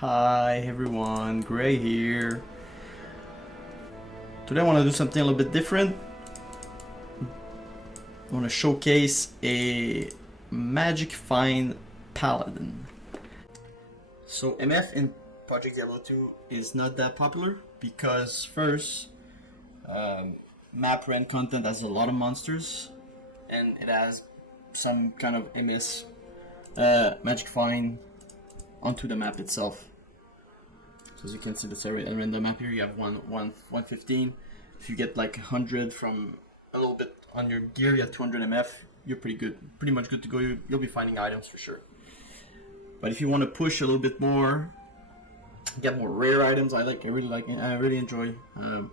Hi everyone, Gray here. Today I want to do something a little bit different. I want to showcase a magic find paladin. So MF in Project Diablo 2 is not that popular because first, map rent content has a lot of monsters and it has some kind of MS magic find onto the map itself. So as you can see, that's a random map here. You have 115. If you get like 100 from a little bit on your gear, you have 200 MF. You're pretty much good to go. You'll be finding items for sure. But if you want to push a little bit more, get more rare items. I really enjoy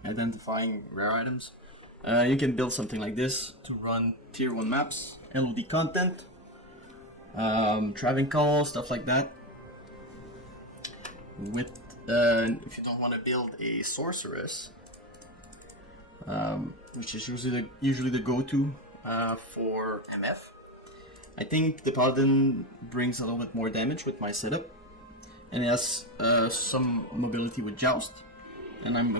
identifying rare items. You can build something like this to run tier 1 maps, LOD content, traveling calls, stuff like that. With if you don't want to build a sorceress, which is usually the go-to for MF, I think the paladin brings a little bit more damage with my setup, and it has some mobility with joust, and I'm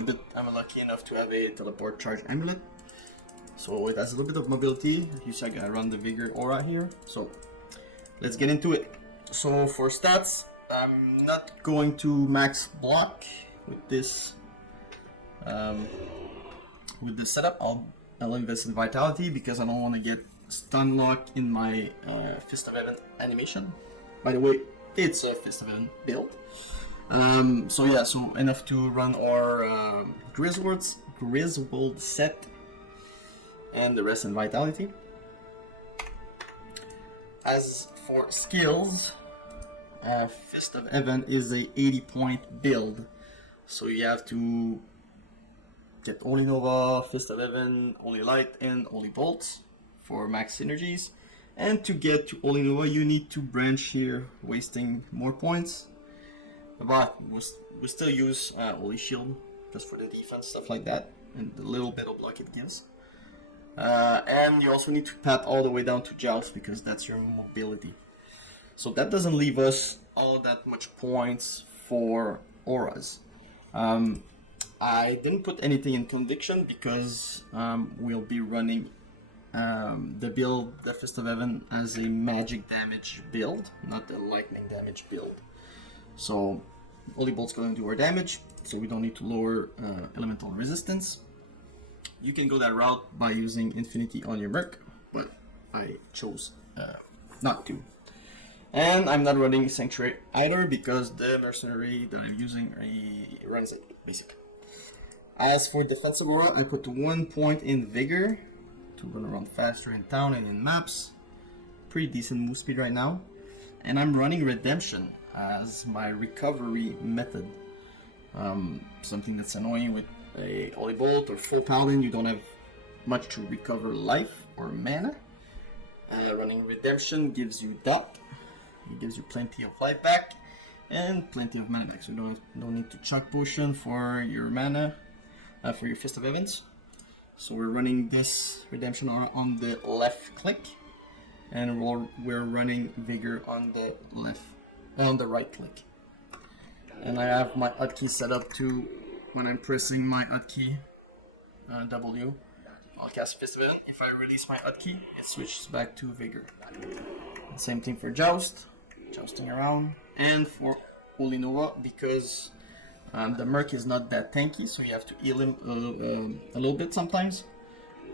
lucky enough to have a teleport charge amulet, so it has a little bit of mobility. You see I got around the vigor aura here, so let's get into it. So for stats, I'm not going to max block with this setup. I'll invest in vitality because I don't want to get stun lock in my Fist of Heaven animation. By the way, it's a Fist of Heaven build. So yeah, so enough to run our Griswold set and the rest in vitality. As for skills, Fist of Heaven is a 80-point build, so you have to get Holy Nova, Fist of Heaven, Holy Light, and Holy Bolts for max synergies. And to get to Holy Nova, you need to branch here, wasting more points. But we still use Holy Shield just for the defense, stuff like that, and the little bit of block it gives. And you also need to pat all the way down to Joust because that's your mobility. So that doesn't leave us all that much points for auras. I didn't put anything in Conviction because we'll be running the Fist of Heaven as a magic damage build, not the lightning damage build. So Holy Bolt's going to do our damage, so we don't need to lower elemental resistance. You can go that route by using Infinity on your Merc, but I chose not to. And I'm not running Sanctuary either because the Mercenary that I'm using runs it, basically. As for Defensive Aura, I put 1 point in Vigor to run around faster in town and in maps. Pretty decent move speed right now. And I'm running Redemption as my recovery method. Something that's annoying with a Holy Bolt or full Paladin, you don't have much to recover life or mana. Running Redemption gives you that. It gives you plenty of life back and plenty of mana back, so you don't need to chuck potion for your mana, for your Fist of Heavens. So we're running this Redemption Aura on the left click, and we're running Vigor on the right click. And I have my hotkey set up to, when I'm pressing my hotkey W, I'll cast Fist of Heaven. If I release my hotkey, it switches back to Vigor. Same thing for Joust, jousting around, and for Holy Nova because the Merc is not that tanky, so you have to heal him a little bit sometimes.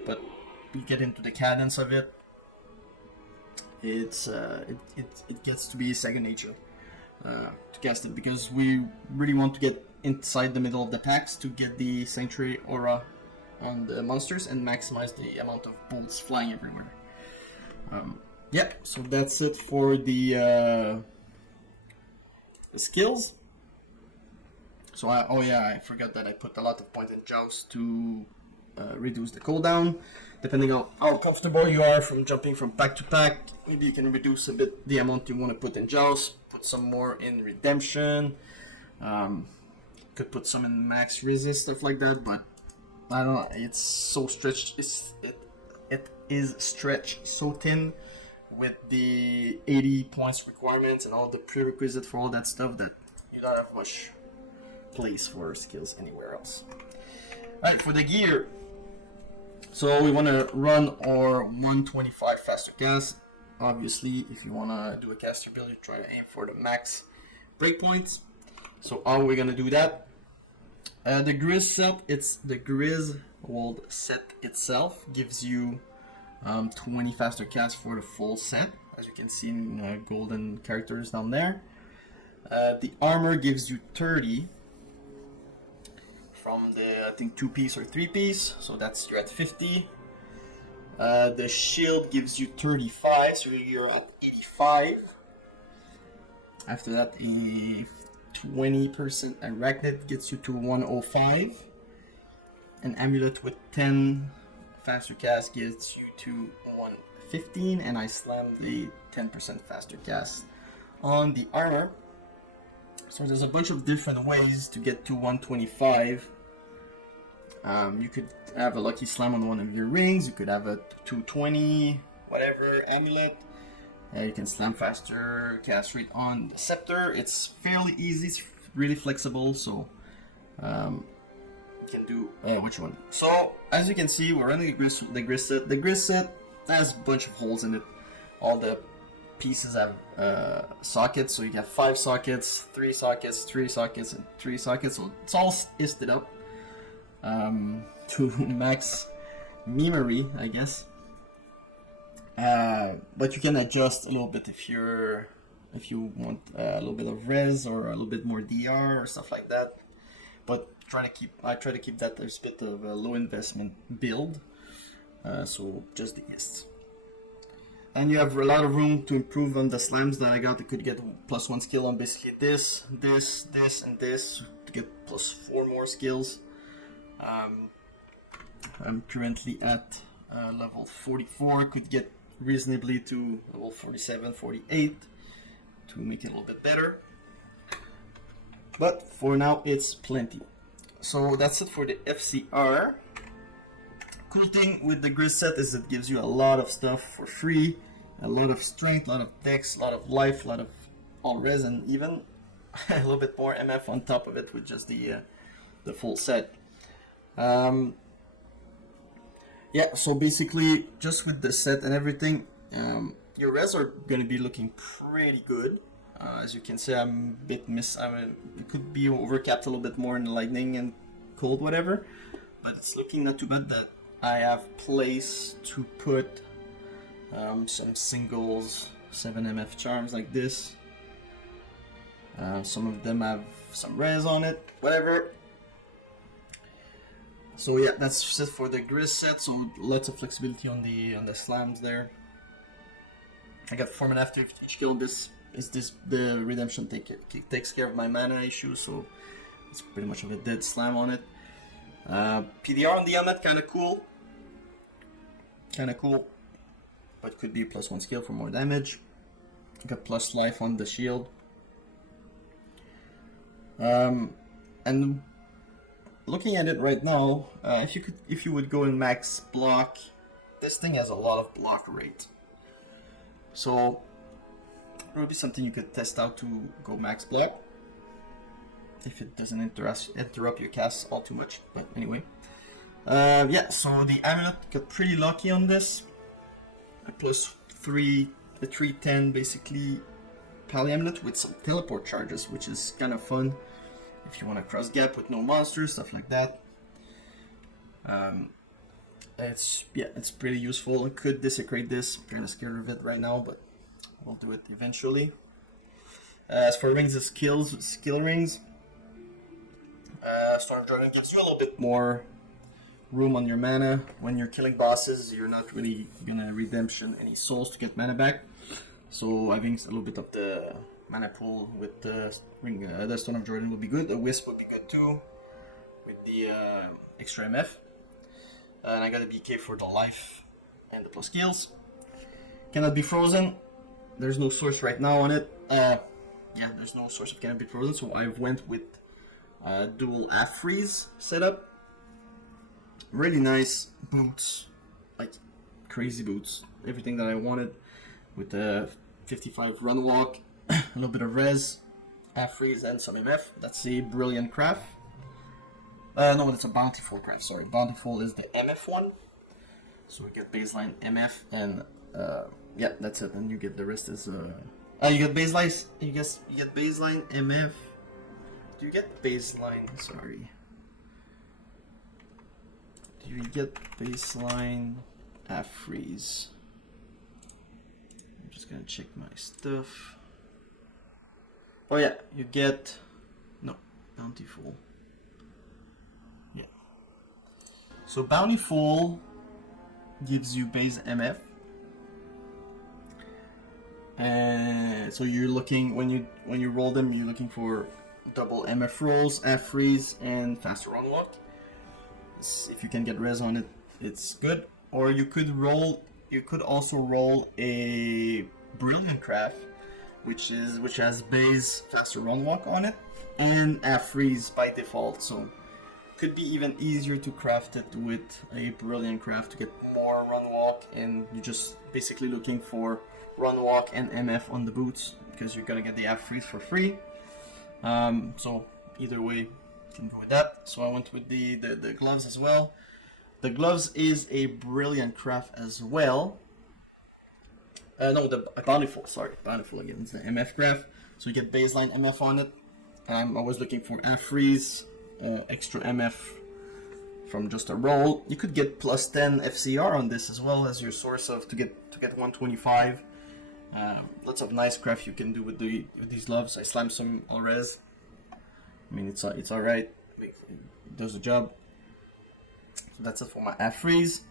But we get into the cadence of it. It gets to be second nature to cast it because we really want to get inside the middle of the packs to get the Sanctuary Aura on the monsters and maximize the amount of bolts flying everywhere. Yeah, so that's it for the skills. So I forgot that I put a lot of points in Joust to reduce the cooldown. Depending on how comfortable you are from jumping from pack to pack, maybe you can reduce a bit the amount you want to put in Joust, put some more in Redemption, could put some in max resist, stuff like that, but I don't know, it's so stretched, it is stretched so thin with the 80 points requirements and all the prerequisites for all that stuff that you don't have much place for skills anywhere else. Alright, for the gear, so we want to run our 125 faster cast. Obviously, if you want to do a caster build, you try to aim for the max breakpoints. So how are we going to do that? The Grizz set, it's the Griswold set itself, gives you 20 faster casts for the full set, as you can see in golden characters down there. The armor gives you 30 from the, I think, 2-piece or 3-piece, so that's, you're at 50. The shield gives you 35, so you're at 85. After that, a 20% arachnid gets you to 105. An amulet with 10 faster cast gets you to 115, and I slammed the 10% faster cast on the armor. So there's a bunch of different ways to get to 125. You could have a lucky slam on one of your rings, you could have a 220 whatever amulet. You can slam faster cast rate on the scepter. It's fairly easy, it's really flexible, so you can do which one. So as you can see, we're running the Grizz set. The Grizz set has a bunch of holes in it. All the pieces have sockets, so you have 5 sockets, 3 sockets, 3 sockets, and 3 sockets. So it's all isted up to max memory, I guess. But you can adjust a little bit if you want a little bit of res or a little bit more DR or stuff like that. But I try to keep that as a bit of a low investment build. So just the guests. And you have a lot of room to improve on the slams that I got. I could get +1 skill on basically this, and this to get +4 more skills. I'm currently at level 44. Could get reasonably to level 47, 48 to make it a little bit better. But for now, it's plenty. So that's it for the FCR. Cool thing with the Grizz set is it gives you a lot of stuff for free, a lot of strength, a lot of dex, a lot of life, a lot of all res, and even a little bit more MF on top of it with just the full set. Yeah, so basically just with the set and everything, your res are gonna be looking pretty good. As you can see, I'm a bit it could be overcapped a little bit more in lightning and cold, whatever, but it's looking not too bad. That I have place to put some singles 7 MF charms like this. Some of them have some res on it, whatever. So yeah, that's it for the Grizz set. So lots of flexibility on the slams there. I got 4.5 each kill. The redemption takes care of my mana issue, so it's pretty much of a dead slam on it. PDR on the helmet, kind of cool, but could be +1 skill for more damage. Got plus life on the shield. And looking at it right now, if you would go in max block, this thing has a lot of block rate. So it would be something you could test out to go max block if it doesn't interrupt your cast all too much. But anyway, yeah. So the amulet got pretty lucky on this. A +3, a 310 basically pally amulet with some teleport charges, which is kind of fun if you want to cross gap with no monsters, stuff like that. It's pretty useful. I could desecrate this. I'm kind of scared of it right now, but we'll do it eventually. As for rings of skill rings, Storm of Jordan gives you a little bit more room on your mana. When you're killing bosses, you're not really gonna redemption any souls to get mana back. So having a little bit of the mana pool with the Stone of Jordan would be good. The Wisp would be good too, with the extra MF. And I got a BK for the life and the plus skills. Cannot be frozen. There's no source right now on it. Yeah, there's no source of cannot be frozen, so I went with dual half freeze setup. Really nice boots, like crazy boots. Everything that I wanted with the 55 run walk, a little bit of res, freeze and some MF. That's a brilliant craft. No, that's a bountiful craft. Sorry, bountiful is the MF one. So we get baseline MF and yeah, that's it. And you get the rest is you get baseline. You get baseline MF. Do you get baseline? Sorry. Do you get baseline freeze? I'm just gonna check my stuff. Oh yeah, you get no bountiful. Yeah. So bountiful gives you base MF, and so you're looking when you roll them, you're looking for double MF rolls, F freeze, and faster unlock. If you can get res on it, it's good. Or you could also roll a brilliant craft, which has base faster run walk on it and F freeze by default. So could be even easier to craft it with a brilliant craft to get more run walk, and you're just basically looking for run walk and MF on the boots because you're gonna get the F freeze for free. So either way, you can go with that. So I went with the gloves as well. The gloves is a brilliant craft as well. No, the bountiful. Sorry, bountiful again. It's the MF craft. So you get baseline MF on it. I was looking for F freeze, extra MF from just a roll. You could get plus 10 FCR on this as well as your source of to get 125. Lots of nice craft you can do with these gloves. I slammed some all res. I mean, it's alright. It does the job. So that's it for my F freeze.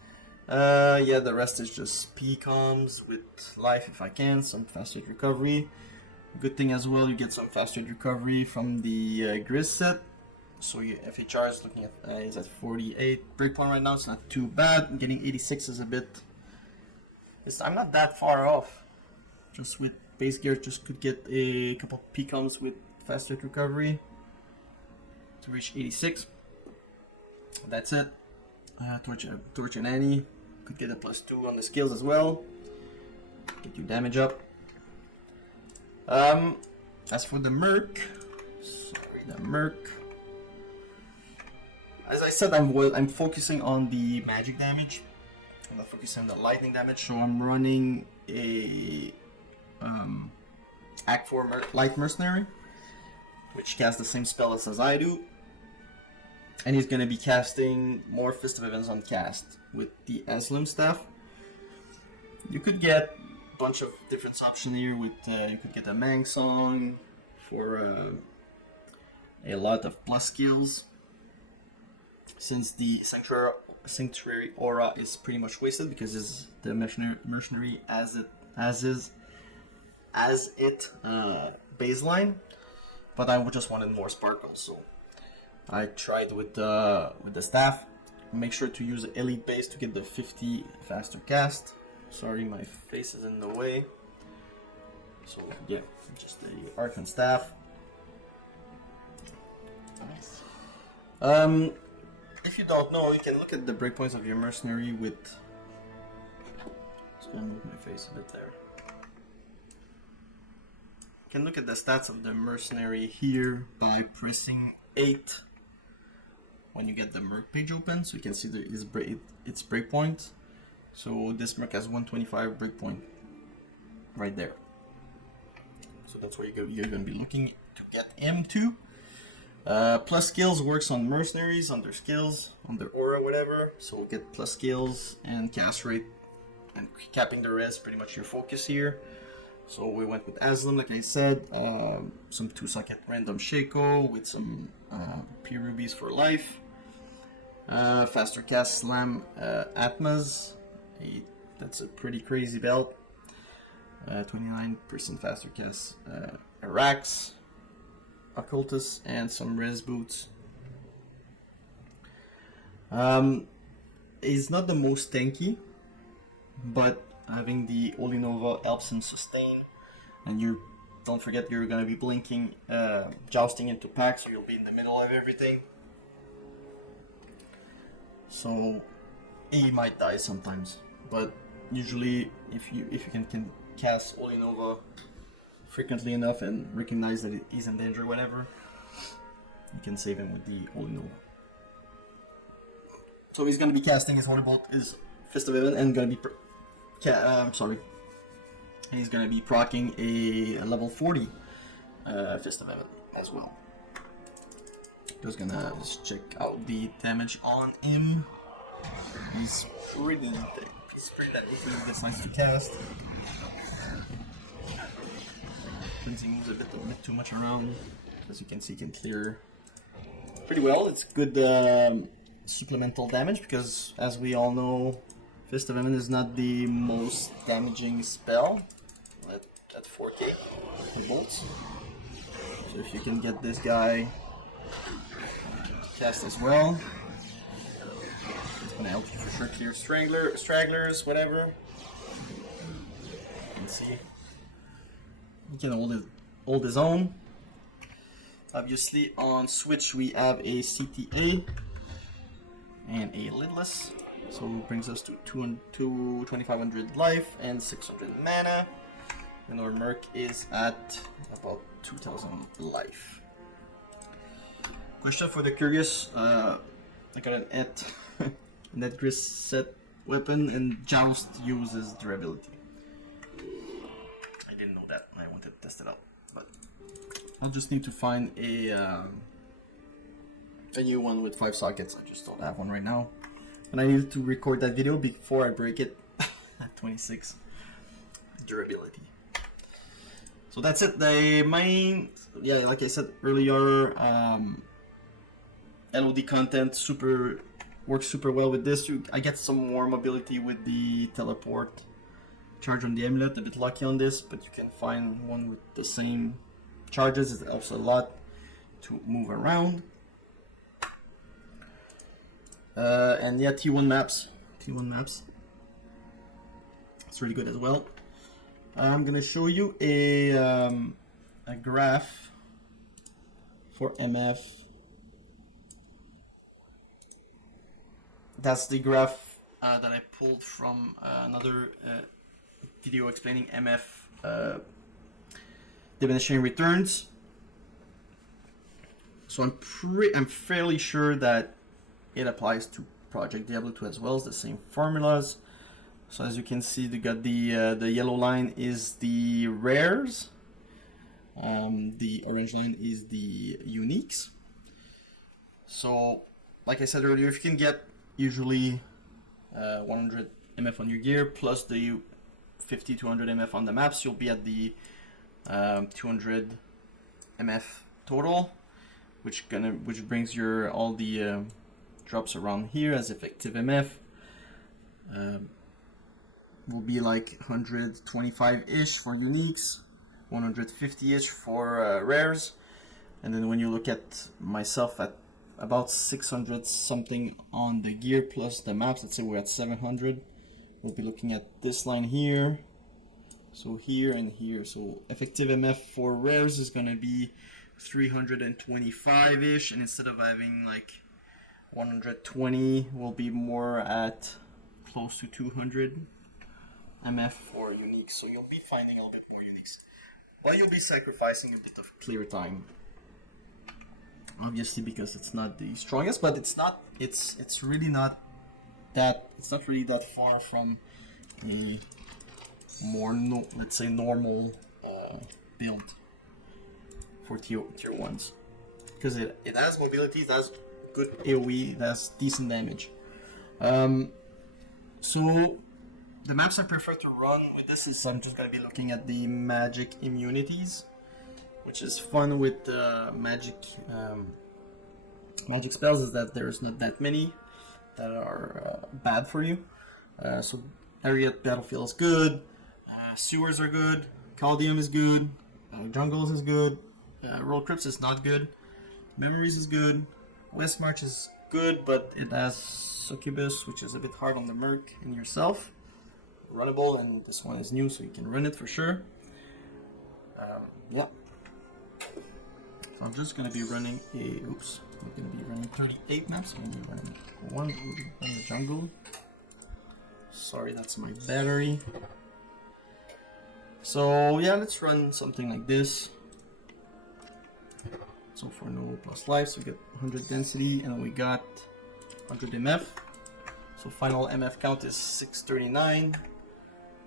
Yeah, the rest is just PComs with life if I can, some fast rate recovery. Good thing as well, you get some fast rate recovery from the Grizz set. So your FHR is looking at is at 48 breakpoint right now. It's not too bad. Getting 86 is a bit. I'm not that far off. Just with base gear, just could get a couple PComs with fast rate recovery to reach 86. That's it. Torch and Annie could get a +2 on the skills as well. Get your damage up. As for the Merc, as I said, I'm focusing on the magic damage. I'm not focusing on the lightning damage, so I'm running a Act 4 Light Mercenary, which casts the same spell as I do. And he's going to be casting more Fist of Events on cast with the Aslam staff. You could get a bunch of different options here. With you could get a Mang Song for a lot of plus skills. Since the Sanctuary Aura is pretty much wasted because it's the Mercenary as it baseline. But I just wanted more sparkles, so I tried with the staff. Make sure to use the elite base to get the 50 faster cast. Sorry, my face is in the way. So yeah, just the Archon staff. Nice. If you don't know, you can look at the breakpoints of your mercenary with. Just gonna move my face a bit there. You can look at the stats of the mercenary here by pressing 8 when you get the Merc page open, so you can see its breakpoint. So this Merc has 125 breakpoint right there. So that's where you're going to be looking to get him to. Plus skills works on mercenaries, on their skills, on their aura, whatever. So we'll get plus skills and cast rate, and capping the res, pretty much your focus here. So we went with Aslam, like I said, some 2-socket random Shaco with some P rubies for life. Faster cast Slam Atmas, that's a pretty crazy belt. 29% faster cast Arax, Occultus, and some res boots. He's not the most tanky, but having the Holy Nova helps him sustain. And you don't forget you're gonna be blinking, jousting into packs, so you'll be in the middle of everything. So he might die sometimes, but usually if you can cast Holy Nova frequently enough and recognize that he's in danger, whatever, you can save him with the Holy Nova. So he's gonna be casting his Holy Bolt, his Fist of Heaven, and gonna be and he's gonna be proccing a level 40 Fist of Heaven as well. Just gonna check out the damage on him. He's pretty thick. He's pretty that it's nice to cast. Since he moves a bit too much around, as you can see, he can clear pretty well. It's good supplemental damage because, as we all know, Fist of Heaven is not the most damaging spell at 4k with bolts. So if you can get this guy cast as well, it's gonna help you for sure clear stragglers, whatever. You can see he can hold his own. Obviously, on Switch we have a CTA and a lidless, so it brings us to 2,500 life and 600 mana, and our Merc is at about 2,000 life. Question for the curious: I got an Netgris set weapon, and Joust uses durability. I didn't know that. I wanted to test it out, but I'll just need to find a new one with 5 sockets. I just don't have one right now, and I need to record that video before I break it at 26 durability. So that's it. The main, like I said earlier, LOD content works super well with this. I get some more mobility with the teleport charge on the amulet. A bit lucky on this, but you can find one with the same charges. It helps a lot to move around. And yeah, T1 maps. It's really good as well. I'm gonna show you a graph for MF. That's the graph that I pulled from another video explaining MF diminishing returns. So I'm fairly sure that it applies to Project Diablo 2 as well. It's the same formulas. So as you can see, they got the yellow line is the rares, the orange line is the uniques. So like I said earlier, if you can get usually 100 MF on your gear plus the 50 to 100 MF on the maps, you'll be at the 200 MF total, which brings your all the drops around here as effective MF. Will be like 125-ish for uniques, 150-ish for rares, and then when you look at myself at about 600 something on the gear plus the maps, let's say we're at 700, we'll be looking at this line here, so here and here. So effective MF for rares is gonna be 325-ish, and instead of having like 120, we'll be more at close to 200 MF for uniques. So you'll be finding a little bit more uniques, but you'll be sacrificing a bit of clear time, obviously, because it's not the strongest, but it's really not really that far from a more let's say normal build for tier 1s, because it has mobility, it has good AoE, it has decent damage. So the maps I prefer to run with this is I'm just going to be looking at the magic immunities, which is fun with magic spells, is that there's not that many that are bad for you. So area battlefield is good, sewers are good, Caldium is good, jungles is good, Roll Crypts is not good, Memories is good, West March is good, but it has Succubus, which is a bit hard on the Merc and yourself. Runnable, and this one is new, so you can run it for sure. Yeah. So I'm just gonna be running I'm gonna be running 38 maps. I'm gonna be running one in the jungle. Sorry, that's my battery. So yeah, let's run something like this. So for no plus life, we get 100 density and we got 100 MF. So final MF count is 639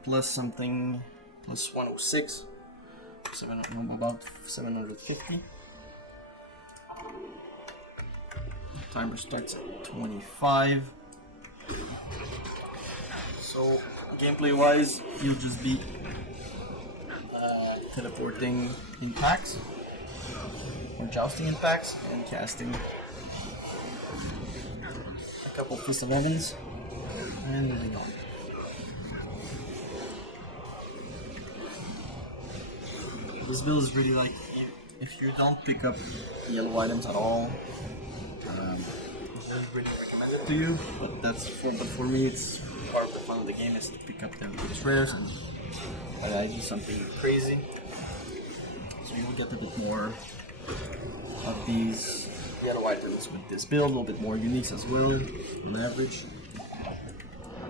plus something plus 106. About 750. Timer starts at 25. So gameplay wise, you'll just be teleporting in packs or jousting in packs and casting a couple Fist of Evans and moving on. This build is really like, if you don't pick up yellow items at all, I don't really recommend it to you, but for me it's part of the fun of the game is to pick up the biggest rares and I do something crazy. So you'll get a bit more of these yellow items with this build, a little bit more uniques as well on average.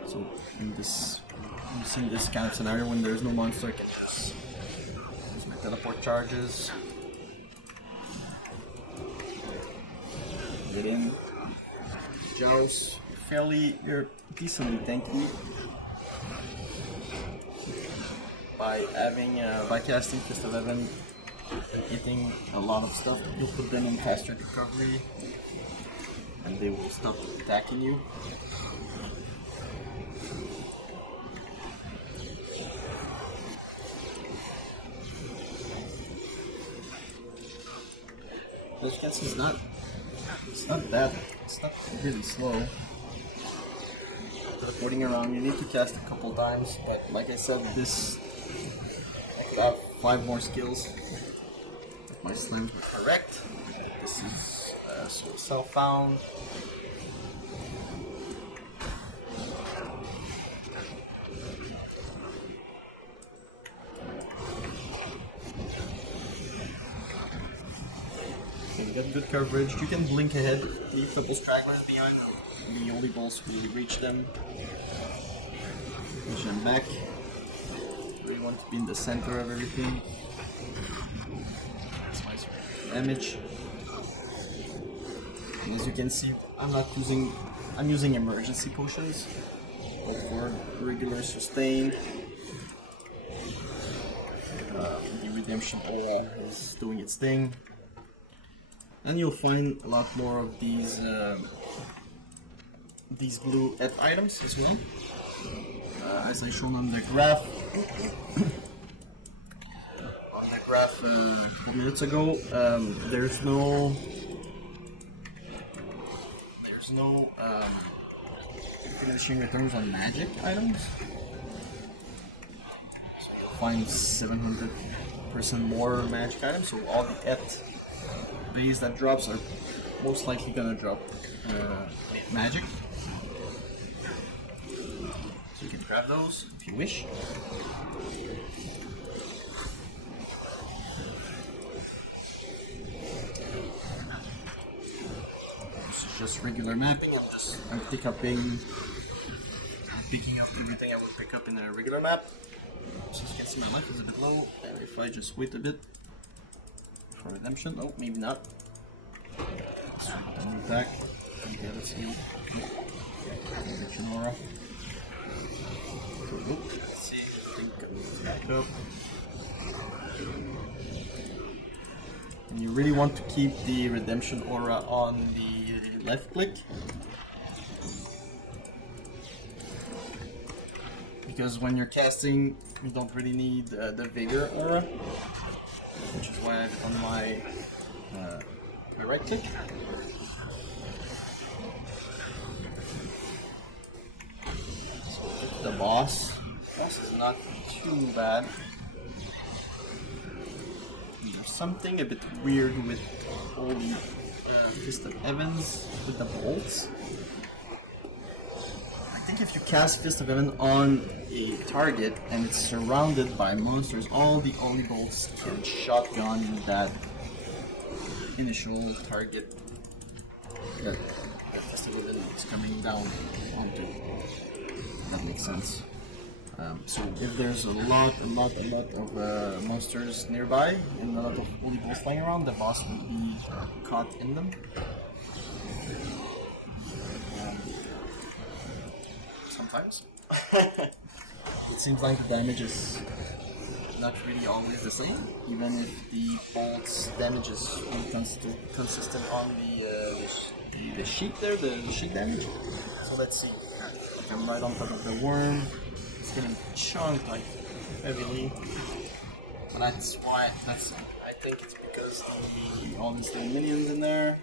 So in this kind of scenario when there's no monster, I can just use my teleport charges. Get in. Joust. You're decently tanky by casting Fist of Heaven and hitting a lot of stuff. You'll put them in faster recovery and they will stop attacking you. As you can see, it's not bad. It's not really slow. Teleporting around, you need to cast a couple times, but like I said, this I could have 5 more skills if my slimes were correct. This is so self-found. You got good coverage. You can blink ahead, leave couple stragglers behind. The only balls will reach them. Push them back. We want to be in the center of everything. That's nice damage. And as you can see, I'm using emergency potions. But for regular sustain, the redemption aura is doing its thing. And you'll find a lot more of these blue items as well. As I showed on the graph, a couple minutes ago, there's no diminishing returns on magic items. So you'll find 700% more magic items. So all the base that drops are most likely gonna drop magic. So you can grab those if you wish. This is just regular mapping. I'm picking up everything I would pick up in a regular map. So as you can see, my life is a bit low. And if I just wait a bit for redemption, oh, maybe not. Attack. Okay, let's see. Redemption aura. Let's see. I think back up. And you really want to keep the redemption aura on the left click, because when you're casting, you don't really need the vigor aura, which is why I have it on my right click. So the boss is not too bad. There's something a bit weird with all the Fist of Evans with the bolts. I think if you cast Fist of Heaven on a target and it's surrounded by monsters, all the Holy Bolts can shotgun that initial target that Fist of Heaven is coming down onto. That makes sense. So if there's a lot of monsters nearby and a lot of holy balls flying around, the boss will be caught in them. Sometimes. It seems like the damage is not really always the same, even if the bolt's damage is really consistent on the sheet there, the sheet damage. So let's see. I'm right on top of the worm. It's getting chunked like heavily. And that's why. I think it's because all these little minions in there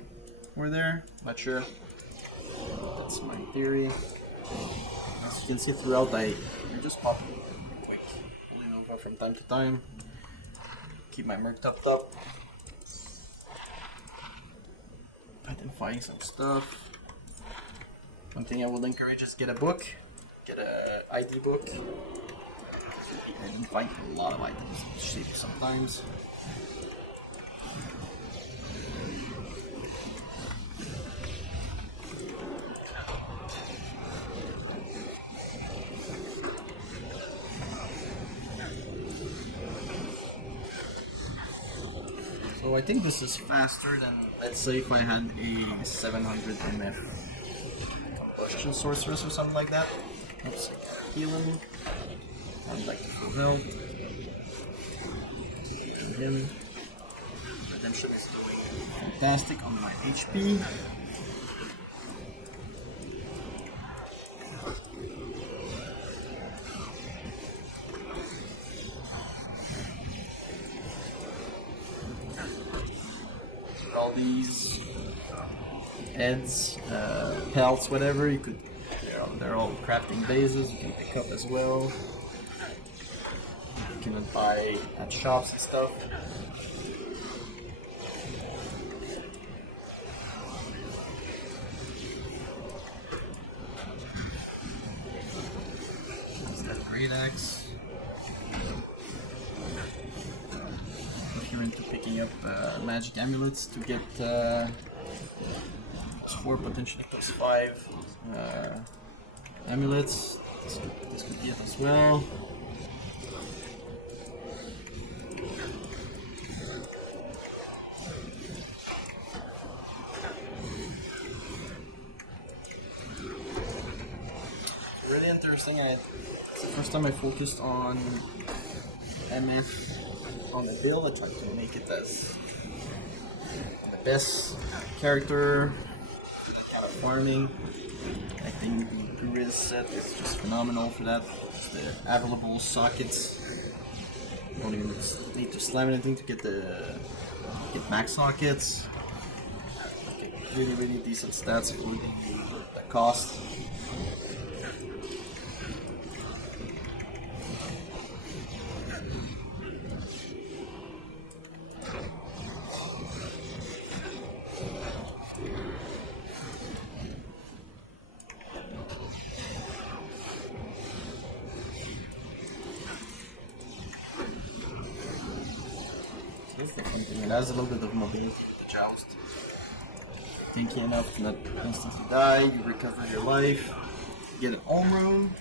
were there. Not sure. That's my theory. As you can see throughout, you're just popping quick Holy Nova from time to time. Keep my merc topped up. Identifying some stuff. One thing I would encourage is get a book, get a ID book. And find a lot of items cheap sometimes. So I think this is faster than, let's say, if I had a 700 MF combustion sorceress or something like that. Oops, healing. I'd like to fulfill. Again, redemption is doing fantastic on my HP. All these heads, pelts, whatever you could. They're all crafting bases. You can pick up as well. You can buy at shops and stuff. That's that great axe. If you're into picking up magic amulets to get +4, potentially +5 amulets, this could be it as well. Really interesting. It's the first time I focused on MF on the build. I tried to make it as the best character out of farming. I think the grid set is just phenomenal for that. The available sockets. You don't even need to slam anything to get max sockets. Get really decent stats for the cost. It has a little bit of mobility, joust. Tanky enough to not instantly die, you recover your life, you get an home run,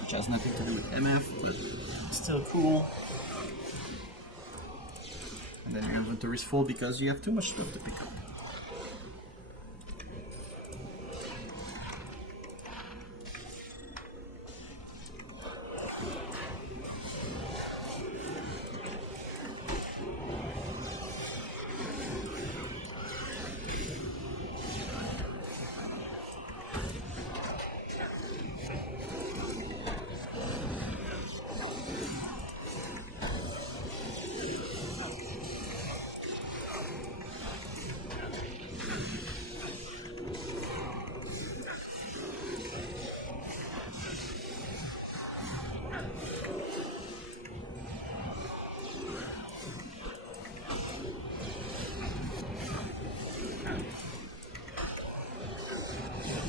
which has nothing to do with MF, but still cool. And then your inventory is full because you have too much stuff to pick up.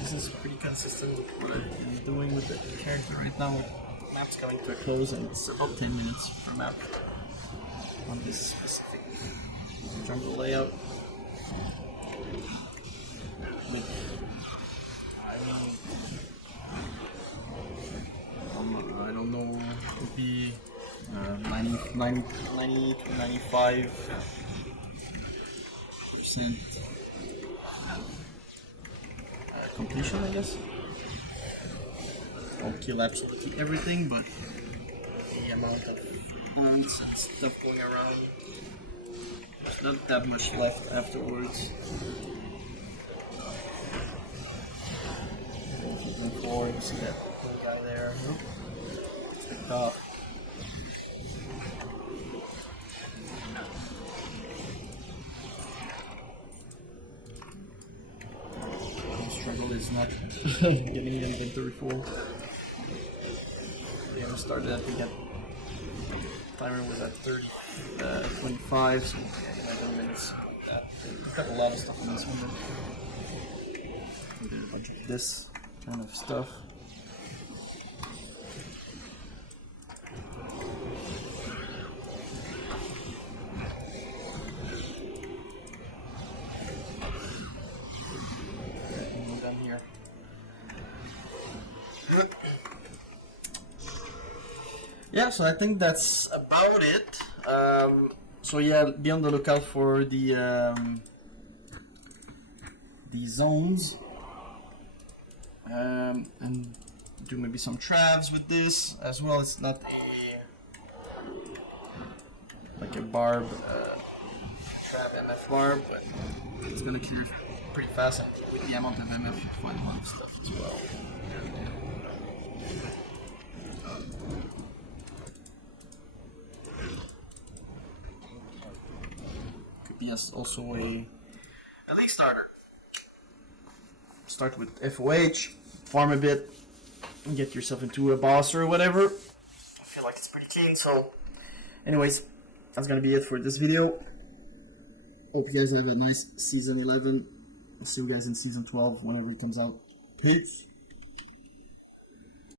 This is pretty consistent with what I'm doing with the character right now. The map's coming to a close and it's about 10 minutes per map on this specific jungle layout. With, I mean, be 90 to 95% completion, I guess. Won't kill absolutely everything, but the amount of ants and stuff going around, there's not that much left afterwards. Looking forward, you see that little guy there. Picked up. The struggle is not getting the inventory full. We haven't started, I think at timer was at 25, so 11 minutes. We've got a lot of stuff in this one. We did a bunch of this kind of stuff. And we're done here. Yeah, so I think that's about it. So yeah, be on the lookout for the zones, and do maybe some travs with this as well. It's not like a barb trap MF barb, but it's gonna clear pretty fast, and with the amount of MF you find a lot of stuff as well. Yes, also a league starter. Start with FOH, farm a bit, and get yourself into a boss or whatever. I feel like it's pretty clean, so anyways, that's gonna be it for this video. Hope you guys have a nice season 11. I'll see you guys in season 12 whenever it comes out. Peace.